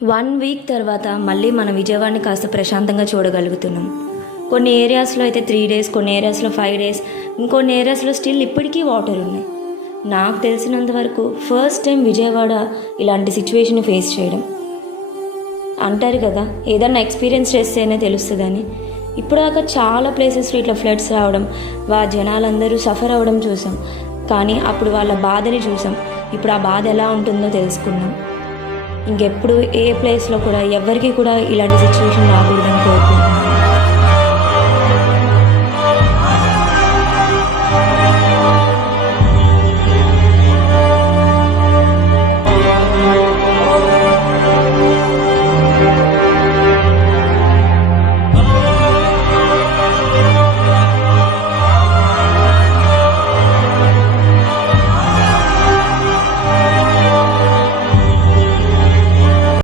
1 week తర్వాత మళ్ళీ మన విజయవాడని కాస్త ప్రశాంతంగా చూడగలుగుతున్నాం. కొన్ని ఏరియాస్లో అయితే 3 డేస్, కొన్ని ఏరియాస్లో 5 డేస్, ఇంకొన్ని ఏరియాస్లో స్టిల్ ఇప్పటికీ వాటర్ ఉన్నాయి. నాకు తెలిసినంత వరకు ఫస్ట్ టైం విజయవాడ ఇలాంటి సిచ్యువేషన్ ఫేస్ చేయడం. అంటారు కదా, ఏదన్నా ఎక్స్పీరియన్స్ చేస్తేనే తెలుస్తుందని. ఇప్పటిదాకా చాలా ప్లేసెస్లో ఇట్లా ఫ్లడ్స్ రావడం, జనాలందరూ సఫర్ అవ్వడం చూసాం. కానీ అప్పుడు వాళ్ళ బాధని చూసాం. ఇప్పుడు ఆ బాధ ఎలా ఉంటుందో తెలుసుకున్నాం. ఇంకెప్పుడు ఏ ప్లేస్లో కూడా ఎవరికి కూడా ఇలాంటి సిచ్యువేషన్ రాకూడదని కోరుకుంటున్నాను.